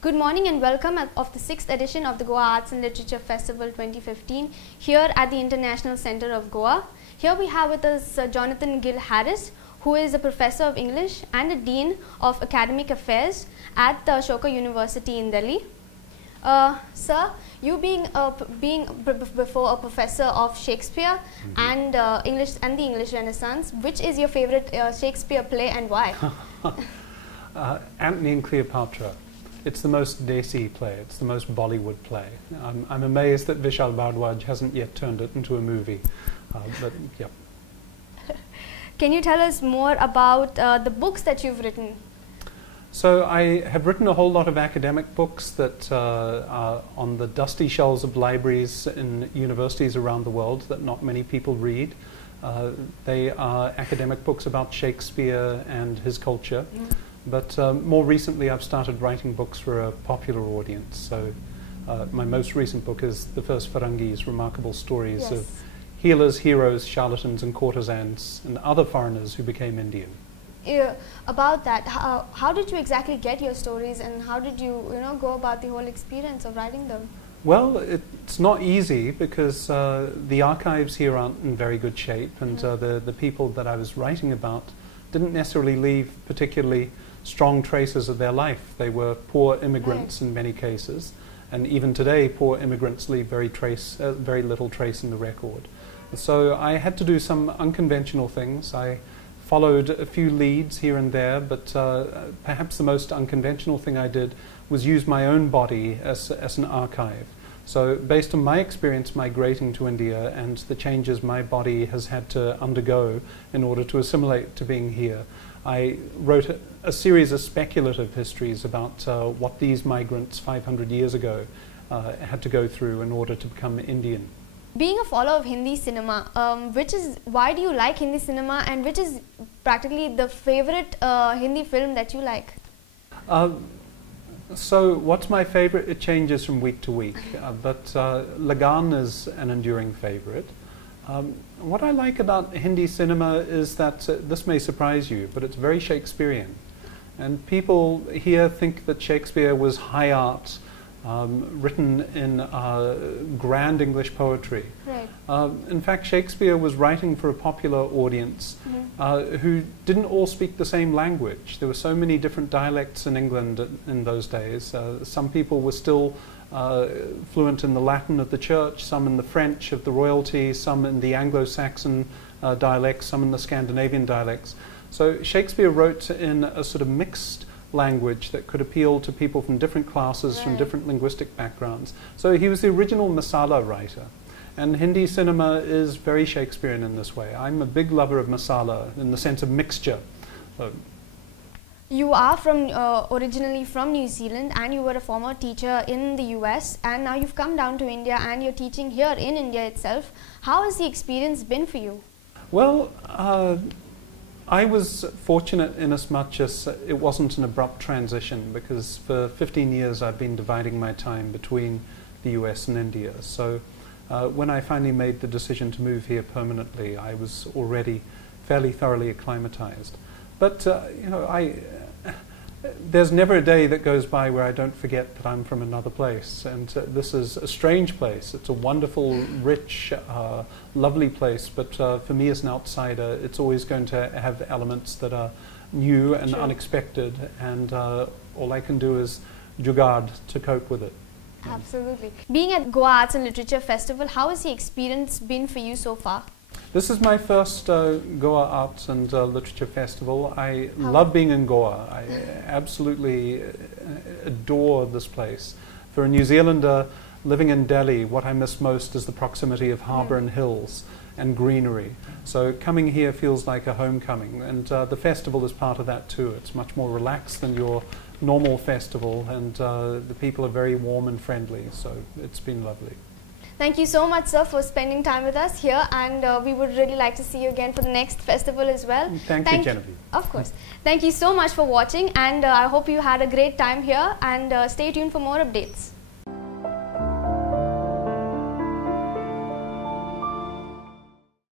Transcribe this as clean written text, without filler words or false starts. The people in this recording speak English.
Good morning and welcome of the 6th edition of the Goa Arts and Literature Festival 2015 here at the International Center of Goa. Here we have with us Jonathan Gil Harris, who is a professor of English and a dean of academic affairs at the Ashoka University in Delhi. Sir, you being before a professor of Shakespeare and English and the English Renaissance, which is your favorite Shakespeare play and why? Antony and Cleopatra. It's the most desi play, it's the most Bollywood play. I'm amazed that Vishal Bhardwaj hasn't yet turned it into a movie, but yeah. Can you tell us more about the books that you've written? So I have written a whole lot of academic books that are on the dusty shelves of libraries in universities around the world that not many people read. They are academic books about Shakespeare and his culture. But more recently I've started writing books for a popular audience. So my most recent book is The First Farangis, Remarkable Stories of Healers, Heroes, Charlatans and Courtesans and other foreigners who became Indian. About that, how did you exactly get your stories and how did you, go about the whole experience of writing them? Well, it's not easy because the archives here aren't in very good shape, and the people that I was writing about didn't necessarily leave particularly strong traces of their life. They were poor immigrants in many cases, and even today poor immigrants leave very little trace in the record. So I had to do some unconventional things. I followed a few leads here and there, but perhaps the most unconventional thing I did was use my own body as an archive. So based on my experience migrating to India and the changes my body has had to undergo in order to assimilate to being here, I wrote a series of speculative histories about what these migrants 500 years ago had to go through in order to become Indian. Being a follower of Hindi cinema, why do you like Hindi cinema, and which is practically the favorite Hindi film that you like? So what's my favorite? It changes from week to week, but Lagan is an enduring favorite. What I like about Hindi cinema is that, this may surprise you, but it's very Shakespearean. And people here think that Shakespeare was high art, written in grand English poetry. Right. In fact, Shakespeare was writing for a popular audience who didn't all speak the same language. There were so many different dialects in England in those days. Some people were still fluent in the Latin of the church, some in the French of the royalty, some in the Anglo-Saxon dialects, some in the Scandinavian dialects. So Shakespeare wrote in a sort of mixed language that could appeal to people from different classes, from different linguistic backgrounds. So he was the original masala writer. And Hindi cinema is very Shakespearean in this way. I'm a big lover of masala in the sense of mixture. You are originally from New Zealand, and you were a former teacher in the US, and now you've come down to India and you're teaching here in India itself. How has the experience been for you? Well, I was fortunate in as much as it wasn't an abrupt transition, because for 15 years I've been dividing my time between the US and India. So when I finally made the decision to move here permanently, I was already fairly thoroughly acclimatized. But there's never a day that goes by where I don't forget that I'm from another place, and this is a strange place. It's a wonderful, rich, lovely place, but for me as an outsider, it's always going to have elements that are new and unexpected, and all I can do is jugaad to cope with it. Absolutely. Being at Goa Arts and Literature Festival, how has the experience been for you so far? This is my first Goa Arts and Literature Festival. I love being in Goa. I absolutely adore this place. For a New Zealander living in Delhi, what I miss most is the proximity of harbour and hills and greenery. So coming here feels like a homecoming, and the festival is part of that too. It's much more relaxed than your normal festival, and the people are very warm and friendly, so it's been lovely. Thank you so much, sir, for spending time with us here, and we would really like to see you again for the next festival as well. Thank you, Genevieve. Of course. Thank you so much for watching, and I hope you had a great time here, and stay tuned for more updates.